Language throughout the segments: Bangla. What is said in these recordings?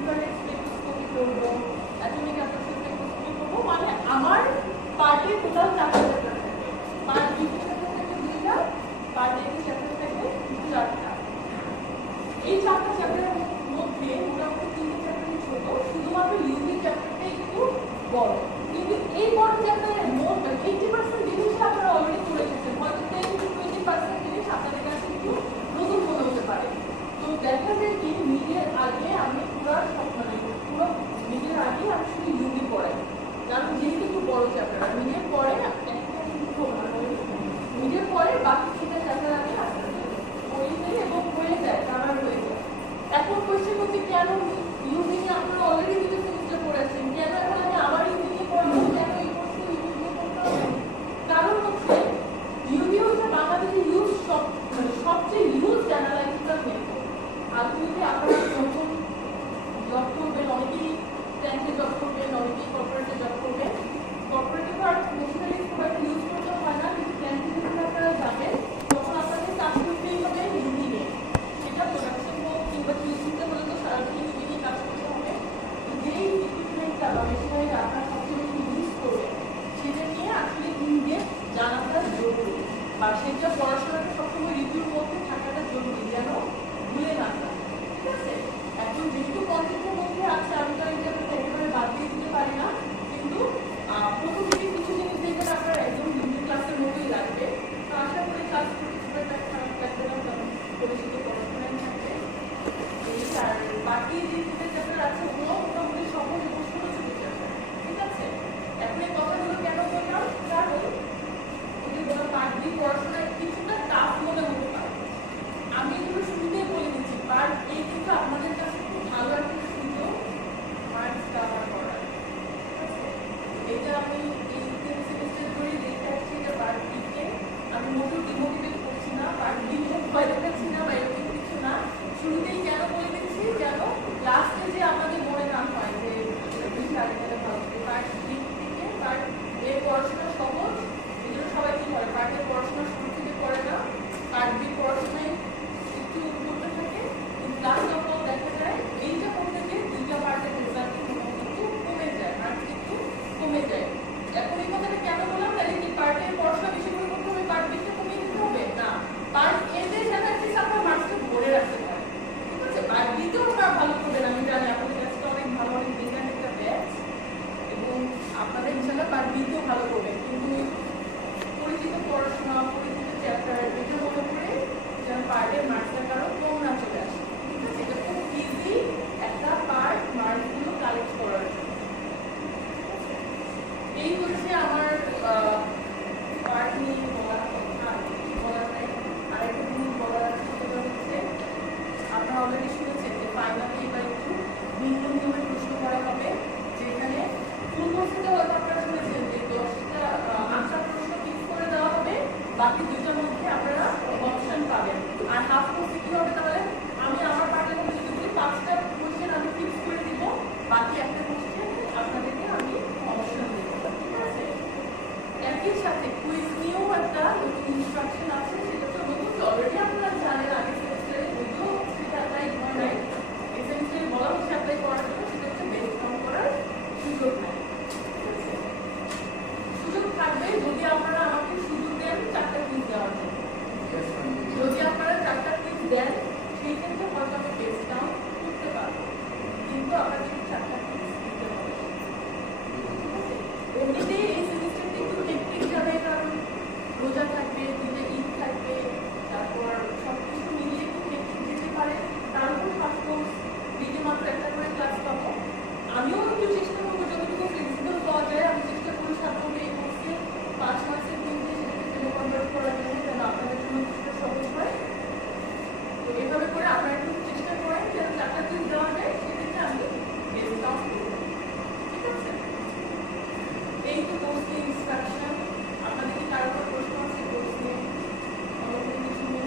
ইনফ্রারেড স্পেকট্রোস্কোপি করব, অ্যাটমিক অ্যাপ্রোচ স্পেকট্রোস্কোপি করব, মানে আমার পার্টে টোটাল 4টা চ্যাপ্টার থাকে। পার্ট বি চ্যাপ্টার থাকে 2টা, পার্ট এ চ্যাপ্টার থাকে 4টা। এই 4টা চ্যাপ্টারের মধ্যে মোটামুটি 3টে চ্যাপ্টারই ছোট, শুধুমাত্র ইউনিট চ্যাপ্টারটা একটু বড়। কিন্তু এই বড় চ্যাপ্টারের মোট 80% জিনিস আপনারা অলরেডি করে এসেছেন, হয়তো 10-20% জিনিস আপনাদের কাছে একটু নতুন মনে হতে পারে। তো দেখা যায় কি মিডের আগে আমি পুরো মিডের আগে আমি শুধু ইউনিট পড়াই, কারণ যেহেতু একটু বড় চ্যাপ্টার। আর মিডের পরে বাকি 3টা চ্যাপ্টার আমি পড়িয়ে দিই এবং হয়ে যায়, কাভার হয়ে যায়। এখন কোয়েশ্চেন হচ্ছে কেন ইউনিট আপনারা অলরেডি 2টা সেমিস্টার পড়েছেন, কেন এখন আমি আবার ইউনিট পড়বো, কেন এই কোর্সে ইউনিট নিয়ে পড়তে হবে? কারণ হচ্ছে ইউনি হচ্ছে বাংলাদেশে সবচেয়ে ইউজ অ্যানালাইটিক্যাল মেথড। আলটিমেটলি আপনারা যখন জব করবেন, অনেকেই ব্যাংকে জব করবেন, অনেকেই কর্পোরেটে জব করবেন। কর্পোরেটে তো আর মেশিনারি খুব একটা ইউজ করতে হয় না, কিন্তু ব্যাংকে যখন আপনারা যাবেন তখন আপনাদের কাজ করতেই হবে ইউনি নিয়ে। সেটা প্রোডাকশন হোক কিংবা কিউসিতে হলে তো সারাদিন ইউনি নিয়ে কাজ করতে হবে। যেই ইকুইপমেন্টটা বা মেশিনারিটা আপনারা সবচেয়ে বেশি ইউজ করবেন সেটা নিয়ে আসলে ইনডেপথ জানাটা জরুরি, বা সেটা পড়াশোনাটা সবসময় রিভিউর মধ্যে থাকাটা জরুরি, যেন ভুলে না যায়। ঠিক আছে? এখন যেহেতু কন্টেন্টের মধ্যে আছে আমি তো এটা একেবারে বাদ দিয়ে দিতে পারি না, কিন্তু প্রথম দিকে কিছু জিনিস দেখবেন আপনার একদম ইউনিট ক্লাসের মতোই লাগবে। তো আশা করি ক্লাস করতে খুব একটা খারাপ লাগবে না, কারণ পরিচিত পড়াশোনায় থাকবে। আর বাকি যে 3টে চ্যাপ্টার আছে ওগুলো মোটামুটি সহজ এবং ছোট ছোট চ্যাপ্টার। ঠিক আছে? এখন এই কথাগুলো কেন বললাম, কারণ ওই যে বললাম পার্ট বি পড়াশোনায় কিছুটা টাফ মনে হতে পারে। আমি এগুলো শুরুতেই বলে দিচ্ছি, পার্ট এ কিন্তু আপনাদের কাছে খুব ভালো একটা সুযোগ মার্কস কভার করার। ঠিক আছে? এটা আমি এই 3 সেমিস্টার ধরে দেখে আসছি যে পার্ট বিকে আমি মোটেও ডিমোটিভেট করছি না, পার্ট বি নিয়ে ভয় দেখাচ্ছি না বা এরকম কিছু না। শুরুতেই কেন বলে দিচ্ছি, যেন লাস্টে যে আমাদের মনে না হয় যে পার্ট বি থেকে পার্ট এর পড়াশোনা সহজ, এই জন্য সবাই কি করে পার্ট এর পড়াশোনা শুরু থেকে করে না, পার্ট বি পড়াশোনায় একটু করতে থাকে, কিন্তু লাস্ট অফ অল দেখা যায় এইটা করতে গিয়ে 2টা পার্টের রেজাল্ট কিন্তু কমে যায়, মার্কস একটু কমে যায়। এখন এই কথাটা কেন বললাম, তাহলে কি পার্টের পড়াশোনা বেশি করে করতে হবে, পার্ট বিটা কমিয়ে দিতে হবে না, পার্ট এ তে যেন অ্যাটলিস্ট আপনার মার্কসটা ধরে রাখতে পারে। ঠিক আছে? পার্ট বিতেও আপনারা ভালো করবেন, আমি জানি আপনাদের কাছে অনেক ভালো অনেক বিজ্ঞান একটা ব্যাচ, এবং আপনাদের ইনশাআল্লাহ পার্ট বিতেও ভালো করবেন, কিন্তু পরিচিত পড়াশোনা পরিচিত চ্যাপ্টার এটা মনে করে যেন পার্টের মার্কসটা কারো কম না চলে আসে। ঠিক আছে? এটা খুব ইজি একটা পার্ট মার্কসগুলো কালেক্ট করার জন্য। এই হচ্ছে আমার পার্ট নিয়ে বলার কথা, বলার নাই। আরেকটা জিনিস বলার আছে, সেটা হচ্ছে আপনারা অলরেডি শুনেছেন যে ফাইনালি এবার একটু ভিন্ন নিয়মে প্রশ্ন করা হবে, যেখানে ফুল কোর্সে হয়তো আপনারা শুনেছেন যে 10টা 8টা প্রশ্ন ফিক্স করে দেওয়া হবে, বাকি 2টার মধ্যে আপনারা অপশন পাবেন। আর হাফ কোর্সে কি হবে, তাহলে আমি আমার পার্টের মধ্যে যদি 5টা কোশ্চেন আমি ফিক্স করে দিব, বাকি একটা কোশ্চেন আপনাদেরকে আমি অপশন দেব। ঠিক আছে? একই সাথে কুইজ নিয়েও একটা নতুন ইনস্ট্রাকশন আছে, সেটা তো নতুন অলরেডি আপনারা জানেন, আগে সেমিস্টারে যদিও সেটা অ্যাপ্লাই হয় নাই, এই সেমিস্টারে বলা হচ্ছে অ্যাপ্লাই করার জন্য, সেটা হচ্ছে বেস্ট কাউন্ট করার সুযোগ নাই। ঠিক আছে? সুযোগ থাকবে যদি আপনারা আমাকে সুযোগ দেন 4টা কুইজ দেওয়ার জন্য। যদি আপনারা 4টা কুইজ দেন সেই ক্ষেত্রে হয়তো আমি বেস্ট কাউন্ট করতে পারবো, কিন্তু আপনাদের 4টা কুইজ দিতে হবে। ঠিক আছে? এমনিতেই এই সেমিস্টারটা একটু হেক্টিক যাবে, কারণ রোজা থাকবে, 2টা ঈদ থাকবে, তারপর সবকিছু মিলিয়ে একটু হেক্টিক যেতে পারে। তার উপর ফার্স্ট কোর্স দিনে মাত্র একটা করে ক্লাস পাবো। আমিও একটু চেষ্টা করবো যতটুকু ফ্লেক্সিবল পাওয়া যায়, আমি চেষ্টা করি ছাত্রকে এই কোর্সে 5 মাসের মধ্যে সেটাকে টেলে কনভার্ট করার জন্য, যেন আপনাদের জন্য কিছুটা সহজ হয়। তো এইভাবে করে আপনারা একটু চেষ্টা করেন যেন 4টা কুইজ দেওয়া যায়, সেক্ষেত্রে আমি বেস্ট কাউন্ট করবো। ঠিক আছে? এই তো কোর্স নিয়ে ইনস্ট্রাকশন। আপনাদের কি কারো কোনো প্রশ্ন আছে কোর্স নিয়ে, অন্য কিছু নিয়ে?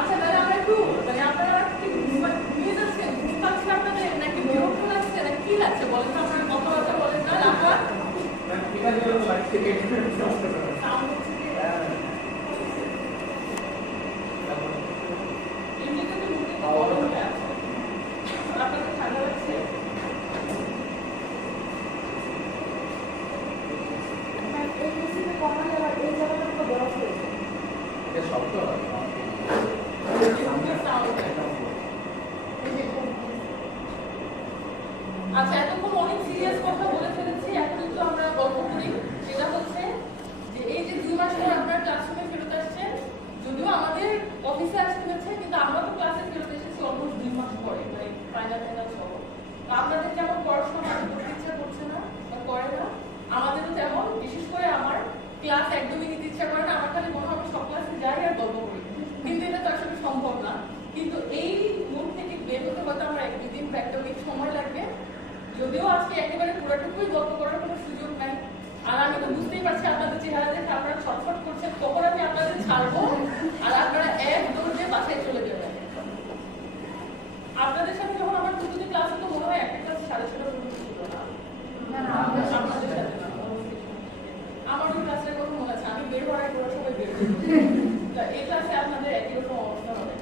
আচ্ছা, তাহলে আমরা একটু মানে আপনারা কি ঘুমিয়ে যাচ্ছেন, ঘুম পাচ্ছে আপনাদের, নাকি বিরক্ত লাগছে, না কি লাগছে বলেন তো, আপনার কথাবার্তা বলেন না। রাখা সাউন্ড হচ্ছে কি এমনিতে তো গরম হ্যানা ত্যানা সহ। আপনাদের যেমন পড়াশোনা করতে ইচ্ছা করছে না বা করে না, আমাদেরও তেমন। বিশেষ করে আমার ক্লাস একদমই নিতে ইচ্ছা করে না, আমার খালি মনে হয় সব ক্লাসে যাই আর গল্প করি, কিন্তু এটা তো আসলে সম্ভব না। কিন্তু এই মুড থেকে বের হতে হয়তো আমরা এক দুদিন বা একটা উইক সময় লাগবে, যদিও আজকে একেবারে পুরোটুকুই গল্প করার কোনো সুযোগ নাই। আর আমি তো বুঝতেই পারছি আপনাদের চেহারা দেখে আপনারা ছটফট করছেন কখন আমি আপনাদের ছাড়বো আর আপনারা এক দৌড়ে বাসায় চলে যাবেন। আপনাদের সাথে যখন আমার দুটি ক্লাস হতো মনে হয় একটা ক্লাস 6:30 পর্যন্ত ছিল না। আপনাদের সাথে না, আমার ওই ক্লাসের কথা মনে আছে, আমি বের হওয়ার পর সবাই বের হয়ে এই ক্লাসে আপনাদের একই রকম অবস্থা হবে।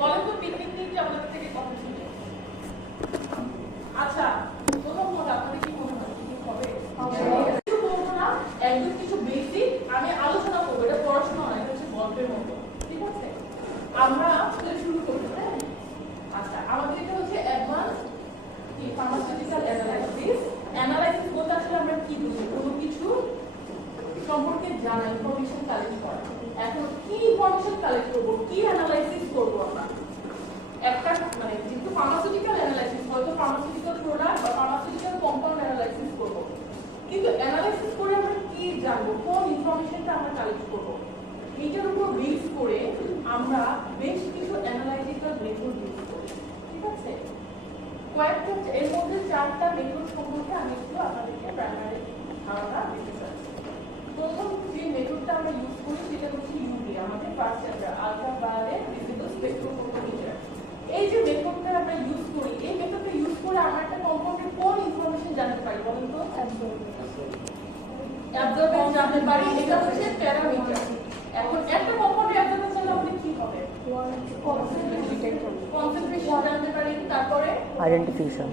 বলেন তো পিকনিক নিয়ে আপনাদের থেকে কথা ছিল। আচ্ছা, প্রথম কথা আপনাদের কি মনে হয় পিকনিক হবে? কিছু বলবো না, একদম কিছু বেসিক আমি আলোচনা করবো, এটা পড়াশোনা নয়, এটা হচ্ছে গল্পের মতো, ঠিক আছে? আমরা শুরু করবো। আচ্ছা, আমাদের এটা হচ্ছে অ্যাডভান্স ফার্মাসিউটিক্যাল অ্যানালাইসিস। অ্যানালাইসিস বলতে আসলে আমরা কি বুঝি? কোনো কিছু সম্পর্কে জানা, ইনফরমেশন কালেক্ট করা। এখন কি ইনফরমেশন কালেক্ট করবো, কি অ্যানালাইসিস করবো আমরা? একটা মানে যেহেতু ফার্মাসিউটিক্যাল অ্যানালাইসিস, হয়তো ফার্মাসিউটিক্যাল প্রোডাক্ট বা ফার্মাসিউটিক্যাল কম্পাউন্ড অ্যানালাইসিস করবো, কিন্তু অ্যানালাইসিস করে আমরা কি জানবো, কোন ইনফরমেশনটা আমরা কালেক্ট করবো? এইটার উপর বেস করে আমরা বেশ কিছু অ্যানালাইটিক্যাল মেথড ইউজ করি, ঠিক আছে? কয়েকটা, এর মধ্যে 4টা মেথড সম্পর্কে আমি একটু আপনাদেরকে প্রাইমারি ধারণা দিতে চাচ্ছি। প্রথম যে মেথডটা আমরা ইউজ করি সেটা হচ্ছে ইউভি, আমাদের first chapter ultraviolet visible spectrophotometer. এই যে মেথডটা আমরা ইউজ করি, এই মেথডটা ইউজ করে আমরা একটা কম্পাউন্ডের কোন ইনফরমেশন জানতে পারি বলেন তো? অ্যাবজর্বেন্স জানতে পারি, এটা হচ্ছে প্যারামিটার। এখন একটা কম্পাউন্ডের অ্যাবজর্বেন্স জানলে আমাদের কি হবে? কনসেন্ট্রেশন জানতে পারি, তারপরে আইডেন্টিফিকেশন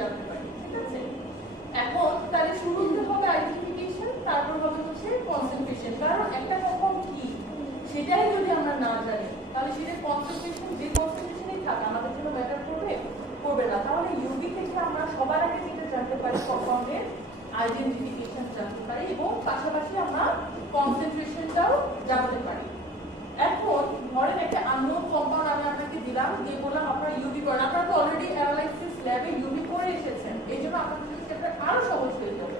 জানতে পারি, ঠিক আছে? এখন তাহলে শুরু হতে হবে আইডেন্টিফিকেশন, তারপর হবে হচ্ছে কনসেন্ট্রেশন। কারণ একটা কম্পাউন্ড কি সেটাই যদি আমরা না জানি তাহলে সেটার কনসেন্ট্রেশন যে কনসেন্ট্রেশনই থাকে আমাদের জন্য ম্যাটার করবে না। তাহলে ইউভি থেকে আমরা সবার আগে যেটা জানতে পারি কম্পাউন্ডের আইডেন্টিফিকেশন জানতে পারি এবং পাশাপাশি আমরা কনসেন্ট্রেশনটাও জানতে পারি। এখন ধরেন একটা আননোন কম্পাউন্ড আমি আপনাকে দিলাম, দিয়ে বললাম আপনারা ইউভি করেন। আপনারা তো অলরেডি অ্যানালাইসিস ল্যাবে ইউভি করে এসেছেন, এই জন্য আপনাদের জন্য সেটা আরো সহজ হয়ে যাবে।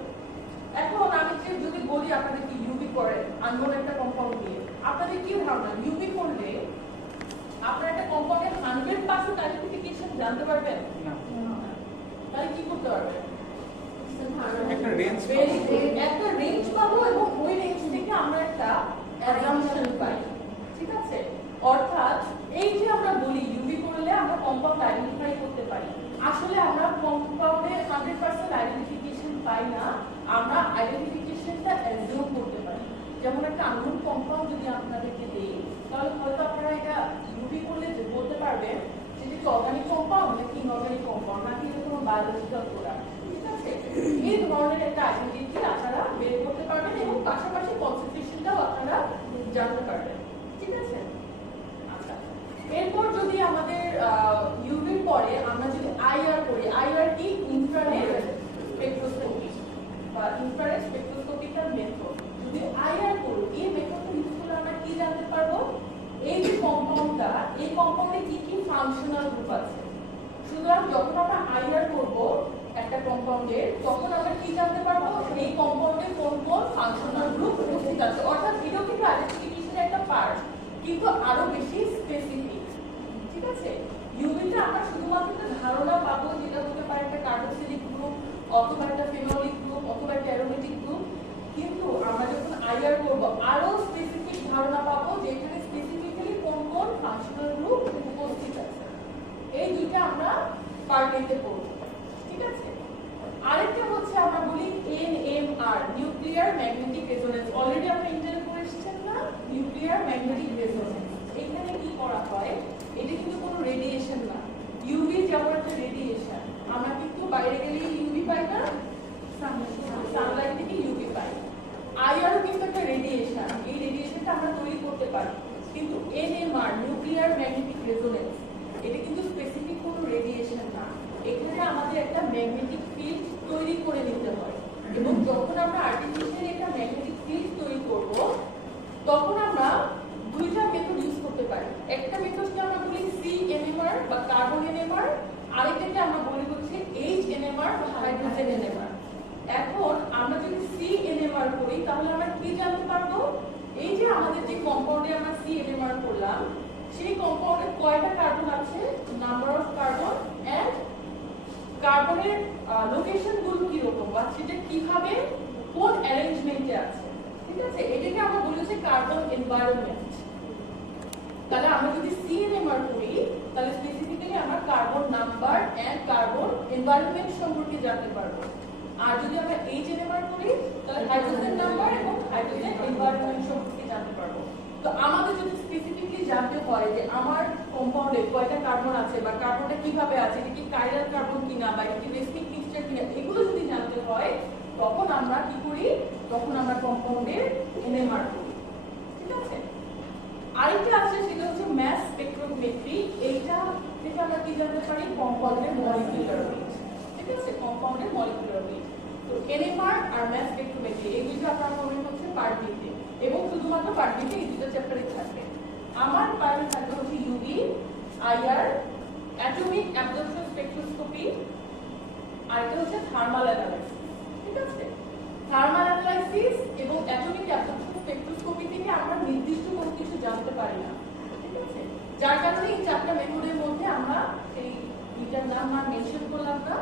এখন আমি যদি বলি আপনাদের কি ইউভি করেন আননোন একটা কম্পাউন্ড দিয়ে, আপনাদের কি ধারণা ইউভি করলে আপনারা একটা কম্পাউন্ডের 100% আইডেন্টিফিকেশন জানতে পারবেন না? তাহলে কি করতে পারবেন? একটা রেঞ্জ পাবো এবং ওই রেঞ্জ থেকে আমরা একটা অ্যাজাম্পশন পাই, ঠিক আছে? অর্থাৎ এই যে আমরা বলি ইউভি করলে আমরা কম্পাউন্ড আইডেন্টিফাই করতে পারি, আসলে আমরা কম্পাউন্ডের 100% আইডেন্টিফিকেশন পাই না, আমরা আইডেন্টিফিকেশনটা অ্যাজিউম করতে পারি। যেমন একটা আননোন কম্পাউন্ড যদি আপনাদেরকে দেই তাহলে হয়তো আপনারা এটা ইউভি করলে বলতে পারবেন যে এটা কি অর্গানিক কম্পাউন্ড নাকি ইনঅর্গানিক কম্পাউন্ড নাকি এটা কোনো বায়োলজিক্যাল প্রোডাক্ট, ঠিক আছে? এই ধরনের একটা আইডেন্টিটি আপনারা বের করতে পারবেন এবং পাশাপাশি কনসেন্ট্রেশনটাও আপনারা জানতে পারবেন, ঠিক আছে? আচ্ছা, এরপর যদি আমাদের ইউভির পরে আমরা যদি আইআর করি, আইআর কি? ইনফ্রারেড স্পেকট্রোস্কোপি বা ইনফ্রারেড স্পেকট্রোস্কোপিক্যাল মেথড। যদি আইআর করি, এই মেথডটা ইউজ করলে আমরা কি জানতে পারবো? এই যে কম্পাউন্ডটা, এই কম্পাউন্ডে কি কি ফাংশনাল গ্রুপ আছে। সুতরাং যখন আমরা আইআর করব একটা কম্পাউন্ডের, তখন আমরা কি জানতে পারবো? এই কম্পাউন্ডে কোন কোন ফাংশনাল গ্রুপ উপস্থিত আছে। অর্থাৎ এটাও কিন্তু আইডেন্টিফিকেশনের একটা পার্ট, কিন্তু আরো বেশি স্পেসিফিক, ঠিক আছে? ইউভিতে আমরা শুধুমাত্র একটা ধারণা পাবো যেটা হতে পারে একটা কার্বক্সিলিক গ্রুপ অথবা একটা ফেনোলিক গ্রুপ অথবা একটা অ্যারোমেটিক গ্রুপ, কিন্তু আমরা যখন আইআর করব আরো স্পেসিফিক ধারণা পাবো যে এখানে স্পেসিফিক্যালি কোন কোন ফাংশনাল গ্রুপ উপস্থিত আছে। এই দুইটা আমরা পার্ট এতে পড়ব, ঠিক আছে? আরেকটা হচ্ছে আমরা বলি NMR, nuclear magnetic resonance. Already আমরা ইন্টারে করে এসেছেন না নিউক্লিয়ার ম্যাগনেটিক রেজোনেন্স? এখানে কি করা হয়, এটা কিন্তু কোনো রেডিয়েশন না। ইউভি যেমন একটা রেডিয়েশন, আমরা কিন্তু বাইরে গেলে ইউভি পাই না, সানলাইট থেকে ইউভি পাই। আইআরও কিন্তু একটা রেডিয়েশন, এই রেডিয়েশনটা আমরা তৈরি করতে পারি। কিন্তু এনএমআর, নিউক্লিয়ার ম্যাগনেটিক রেজোনেন্স, এটা কিন্তু স্পেসিফিক কোনো রেডিয়েশন না। এখানে আমাদের একটা ম্যাগনেটিক ফিল্ড তৈরি করে নিতে হয় এবং যখন আমরা আর্টিফিশিয়ালি একটা ম্যাগনেটিক ফিল্ড তৈরি করব তখন আমরা দুইটা মেথড ইউজ করতে পারি। একটা মেথডকে আমরা বলি করলাম সেই কম্পাউন্ডে কয়টা কার্বন আছে, নাম্বার অফ কার্বন এন্ড কার্বনের লোকেশন গুলো কি রকম বা সেটা কিভাবে কোন অ্যারেঞ্জমেন্টে আছে, ঠিক আছে? এটাকে আমরা বলেছি কার্বন এনভায়রনমেন্ট। তাহলে আমরা যদি সিএনএমআর করি তাহলে স্পেসিফিক্যালি আমরা carbon number and carbon environment সম্পর্কে জানতে পারবো। আর যদি আমরা এইচএনএমআর করি তাহলে হাইড্রোজেন নাম্বার এবং হাইড্রোজেন এনভায়রনমেন্ট সম্পর্কে জানতে পারবো। তো আমাদের যদি স্পেসিফিকলি জানতে হয় যে আমার কম্পাউন্ডে কয়টা কার্বন আছে বা কার্বনটা কিভাবে আছে, এটা কি কাইরাল কার্বন কিনা বা এটা কি রেসিক মিক্সচার কিনা, এগুলো যদি জানতে হয় তখন আমরা কি করি, তখন আমরা কম্পাউন্ডের এনএমআর করি, ঠিক আছে? আরেকটা আছে সেটা হচ্ছে ম্যাস স্পেকট্রোমেট্রি। এইটা থেকে আমরা কি জানতে পারি, কম্পাউন্ডের মলিকিউলার ওয়েট, ঠিক আছে? কম্পাউন্ডের মলিকিউলার ওয়েট। তো এনএমআর আর ম্যাস স্পেকট্রোমেট্রি এই দুইটা আপনারা পড়বেন হচ্ছে পার্ট বিতে, এবং শুধুমাত্র পার্ট বিতে এই দুটো চ্যাপ্টারে থাকবে। আমার পার্টে থাকবে হচ্ছে UV, IR, atomic absorption spectroscopy, আর এটা হচ্ছে থার্মাল অ্যানালাইসিস, ঠিক আছে? থার্মাল অ্যানালাইসিস এবং অ্যাটমিক অ্যাবজর্পশন স্পেকট্রোস্কোপি থেকে আমরা নির্দিষ্ট কোনো কিছু জানতে পারি না, ঠিক আছে? যার কারণে এই চারটা মেথডের মধ্যে আমরা এই দুইটার নাম আর মেনশন করলাম না,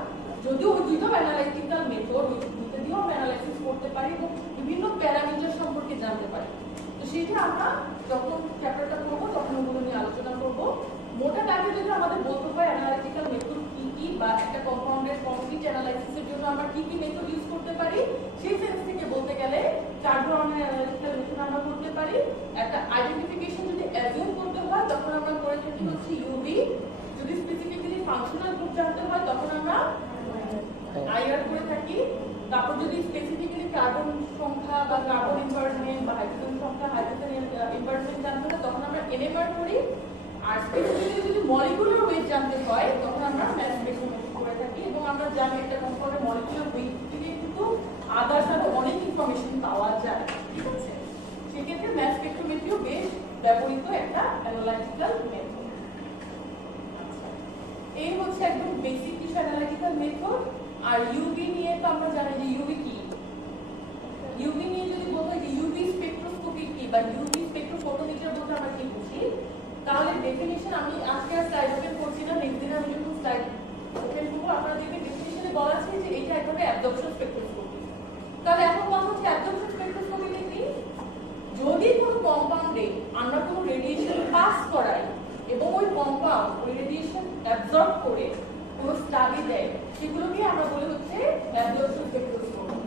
যদিও ওই দুটো অ্যানালাইটিক্যাল মেথড, ওই দুটো দিয়েও আমরা অ্যানালাইসিস করতে পারি এবং বিভিন্ন প্যারামিটার সম্পর্কে জানতে পারি। তো সেটা আমরা যখন চ্যাপ্টারটা করবো তখন ওগুলো নিয়ে আলোচনা করব। মোটা দাগে যদি আমাদের বলতে হয় অ্যানালাইটিক্যাল মেথড কি কি বা একটা কম্পাউন্ডের কমপ্লিট অ্যানালাইসিসের জন্য আমরা কি কি মেথড ইউজ করতে পারি, সেই সেন্স থেকে বলতে গেলে চার ধরনের অ্যানালাইটিক্যাল মেথড আমরা করতে পারি। একটা আইডেন্টিফিকেশন যদি অ্যাজিউম করতে হয় তখন আমরা করে থাকি হচ্ছে ইউভি, যদি স্পেসিফিক্যালি ফাংশনাল গ্রুপ জানতে হয় তখন আমরা আইআর করে থাকি। তারপর যদি স্পেসিফিক্যালি কার্বন সংখ্যা বা কার্বন এনভায়রনমেন্ট বা হাইড্রোজেন সংখ্যা, হাইড্রোজেন এনভায়রনমেন্ট জানতে হয় তখন আমরা এনএমআর করি। আর স্পেসিফিক্যালি যদি মলিকুলার ওয়েট জানতে হয় তখন আমরা ম্যাস স্পেকট্রোমেট্রি করে থাকি। এবং আমরা জানি একটা কম্পাউন্ডের মলিকুলার ওয়েট থেকে কিন্তু আদার্স আরো অনেক ইনফরমেশন পাওয়া যায়, ঠিক আছে? সেক্ষেত্রে ম্যাস স্পেকট্রোমেট্রিও বেশ ব্যবহৃত একটা অ্যানালাইটিক্যাল মেথড। এই হচ্ছে একদম বেসিক কিছু অ্যানালাইটিক্যাল মেথড। আর ইউভি নিয়ে তো আমরা জানি যে ইউভি কি, ইউভি নিয়ে যদি বলতে হয় যে ইউভি স্পেকট্রোস্কোপি কি বা ইউভি স্পেকট্রোফটোমিটার বলতে আমরা কি বুঝি, তাহলে ডেফিনিশন আমি আজকে আর স্লাইড ওপেন করছি না, নেক্সট দিন আমি যখন স্লাইড ওপেন করবো আপনারা দেখবেন ডেফিনিশনে বলা আছে যে এটা একভাবে অ্যাবজর্পশন স্পেকট্রোস্কোপি। তাহলে এখন কথা হচ্ছে অ্যাবজর্পশন স্পেকট্রোস্কোপি কি, যদি কোনো কম্পাউন্ডে আমরা কোনো রেডিয়েশন পাস করাই এবং ওই কম্পাউন্ড ওই রেডিয়েশন অ্যাবজর্ব করে কোনো স্টাডি দেয়, সেগুলোকে আমরা বলি হচ্ছে অ্যাবজর্পশন স্পেকট্রোস্কোপি।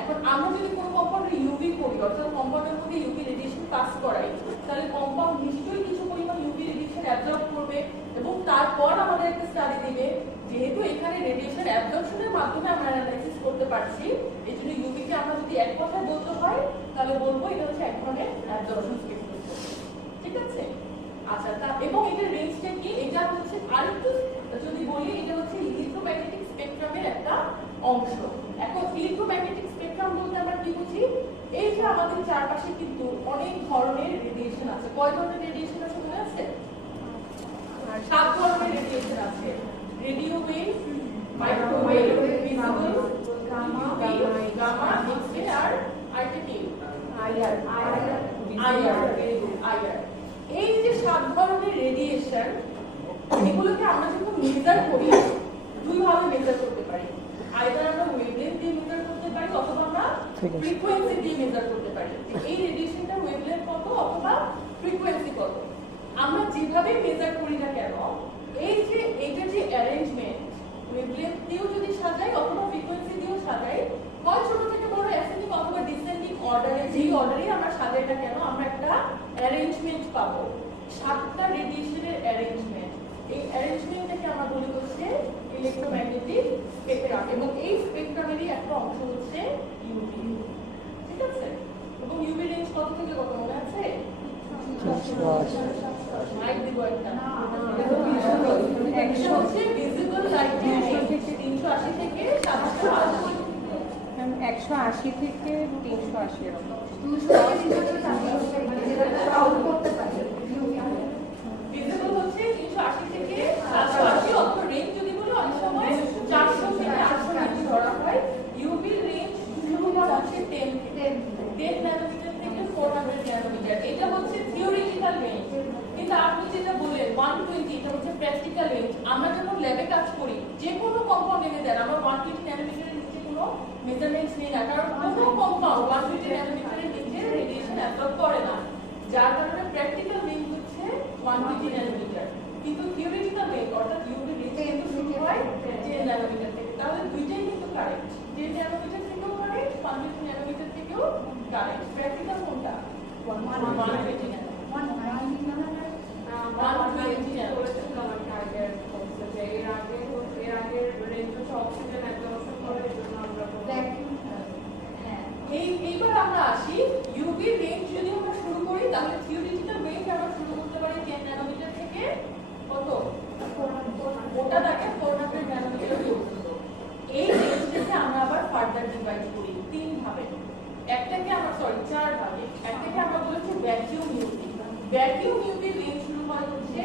এখন আমরা যদি কোনো কম্পাউন্ডে ইউভি করি, অর্থাৎ কম্পাউন্ডের মধ্যে ইউভি রেডিয়েশন পাস করাই, তাহলে কম্পাউন্ড নিশ্চয়ই কিছু পরিমাণ ইউভি রেডিয়েশন অ্যাবজর্ব করবে এবং তারপর আমাদের একটা স্টাডি দিবে। যেহেতু এখানে রেডিয়েশন অ্যাবজর্পশনের মাধ্যমে আমরা অ্যানালাইসিস করতে পারছি, এই জন্য ইউভিকে আমরা যদি এক কথায় বলতে হয় তাহলে বলবো এটা হচ্ছে এক ধরনের অ্যাবজর্পশন স্পেকট্রোস্কোপি, ঠিক আছে? আচ্ছা, এবং এটার রেঞ্জটা কি, এটা হচ্ছে আরেকটু যদি বলি এটা হচ্ছে ইলেকট্রোম্যাগনেটিক স্পেকট্রামের একটা অংশ। এখন ইলেকট্রোম্যাগনেটিক স্পেকট্রাম বলতে আমরা কি বুঝি, এই যে আমাদের চারপাশে কিন্তু অনেক ধরনের রেডিয়েশন আছে। কয় ধরনের রেডিয়েশন আছে মনে আছে? 7 ধরনের রেডিয়েশন আছে। Radio wave, microwave, visible, gamma, X ray আর আইআর। এই যে 7 ধরনের রেডিয়েশন, এগুলোকে আমরা যখন মেজার করি দুই ভাবে মেজার করতে পারি। আইদার আমরা ওয়েভলেন্থ দিয়ে মেজার করতে পারি অথবা আমরা ফ্রিকোয়েন্সি দিয়ে মেজার করতে পারি। এই রেডিয়েশনটা ওয়েভলেন্থ কত অথবা ফ্রিকোয়েন্সি কত। আমরা যেভাবে মেজার করি না কেন, এই যে এইটার যে অ্যারেঞ্জমেন্ট ওয়েভলেন্থ দিয়েও যদি সাজাই অথবা ফ্রিকোয়েন্সি দিয়েও সাজাই, হয় ছোট থেকে বড় অ্যাসেন্ডিং অথবা ডিসেন্ডিং অর্ডারে, যেই অর্ডারে আমরা সাজাই না কেন আমরা একটা অ্যারেঞ্জমেন্ট পাবো। 7টা রেডিয়েশনের অ্যারেঞ্জমেন্ট, এই অ্যারেঞ্জমেন্টটাকে আমরা বলি হচ্ছে ইলেকট্রোম্যাগনেটিক স্পেকট্রাম এবং এই স্পেকট্রামেরই একটা অংশ হচ্ছে ইউভি, ঠিক আছে? এবং ইউভি রেঞ্জ কত থেকে কত মনে আছে? লাইট দিব একটা, এটা হচ্ছে ভিজিবল লাইটের 380 থেকে 780, 180 থেকে 380 এরকম। ভিজিবল হচ্ছে 380 থেকে 780, অথবা রেঞ্জ যদি বলি অনেক সময় 400 থেকে 800 ধরা হয়। ইউভি রেঞ্জ হচ্ছে 10 ন্যানোমিটার থেকে 400 ন্যানোমিটার। এটা হচ্ছে থিওরিটিক্যাল রেঞ্জ, কিন্তু যে কোনো কম্পাউন্ড এনে দেন, আমার 120 ন্যানোমিটারের নিচে কোনো মেজারমেন্টস নেই না, কারণ কোনো কম্পাউন্ড 120 ন্যানোমিটারের নিচে রেডিয়েশন অ্যাবজর্ব করে না, যার কারণে প্র্যাকটিক্যাল রেঞ্জ হচ্ছে 120 ন্যানোমিটার, কিন্তু থিওরিটিক্যাল রেঞ্জ অর্থাৎ ইউভি রেঞ্জ কিন্তু শুরু হয় 10 ন্যানোমিটার থেকে। তাহলে দুইটাই কিন্তু কারেক্ট, 10 ন্যানোমিটার থেকেও কারেক্ট, 120 ন্যানোমিটার থেকেও কারেক্ট। প্র্যাকটিক্যাল কোনটা? 120 ন্যানোমিটার। 120 ন্যানোমিটার। এইবার আমরা আসি ইউভি রেঞ্জ যদি আমরা শুরু করি, তাহলে থিওরিটিক্যাল রেঞ্জ আমরা শুরু করতে পারি 10 ন্যানোমিটার থেকে কত? ওটা থাকে 400 ন্যানোমিটার পর্যন্ত। এই রেঞ্জটাকে আমরা আবার ফার্দার ডিভাইড করি তিন ভাবে, একটাকে আমরা চার ভাগে। একটাকে আমরা বলেছি vacuum UV. Vacuum UV range শুরু হয় হচ্ছে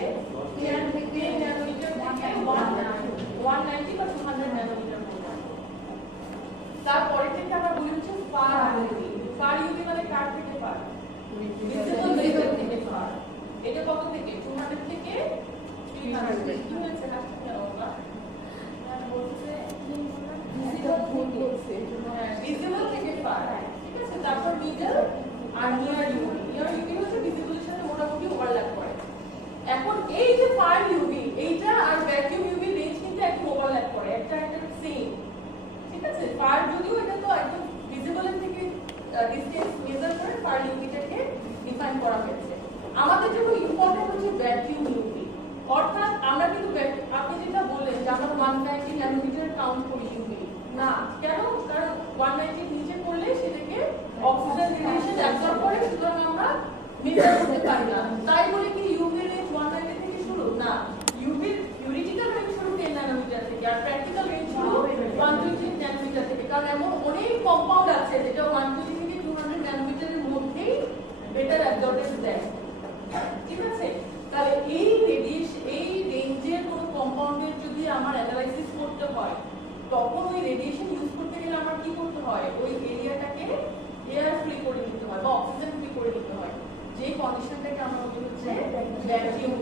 10 ন্যানোমিটার থেকে 190 বা 200 ন্যানোমিটার পর্যন্ত। তারপরে থেকে আমরা বলি হচ্ছে ফার ইউভি। ফার ইউভি মানে কার থেকে ফার? ভিজিবল লেজার থেকে ফার। এটা কত থেকে? 200 থেকে 300। কি হয়েছে লাস্টে আমরা বলছে ভিজিবল থেকে ফার, ঠিক আছে? তারপর মিডল আর নিয়ার ইউভি। নিয়ার ইউভি হচ্ছে ভিজিবলের সাথে মোটামুটি ওভারল্যাপ করে। এখন এই যে ফার ইউভি, এইটা আর ভ্যাকিউম ইউভি রেঞ্জ কিন্তু একদম ওভারল্যাপ করে, একটা সেম, ঠিক আছে? ফার যদিও এটা তো একদম ভিজিবলের থেকে ডিসটেন্স মেজার করে ফার ইউভিটাকে ডিফাইন করা হয়েছে। আমাদের জন্য ইম্পর্টেন্ট হচ্ছে ভ্যাকিউম ইউভি, অর্থাৎ আমরা কিন্তু আপনি যেটা বললেন যে আমরা 190 ন্যানোমিটার কাউন্ট করি ইউভি না, কেন? কারণ 190 নিচে করলে সেটাকে অক্সিজেন রেডিয়েশন অ্যাবজর্ব করে, সুতরাং আমরা মেজার করতে পারি না। তাই বলে কি ইউভি রেঞ্জ 190 থেকে শুরু না, ইউভি থিওরিটিক্যাল রেঞ্জ শুরু 10 ন্যানোমিটার থেকে, আর প্র্যাকটিক্যাল রেঞ্জ শুরু 120 ন্যানোমিটার থেকে। কারণ এমন অনেক কম্পাউন্ড আছে যেটা 120 থেকে 200 ন্যানোমিটারের মধ্যেই বেটার অ্যাবজর্বেন্স দেয়, ঠিক আছে? তাহলে এই রেঞ্জের কোনো কম্পাউন্ডের যদি আমার অ্যানালাইসিস করতে হয়, তখন ওই রেডিয়েশন ইউজ করতে গেলে আমার কি করতে হয়? ওই এরিয়াটাকে এয়ার ফ্রি করে দিতে হয় বা অক্সিজেন ফ্রি করে দিতে হয়, যে কন্ডিশনটাকে আমরা বলি হচ্ছে ভ্যাকিউম।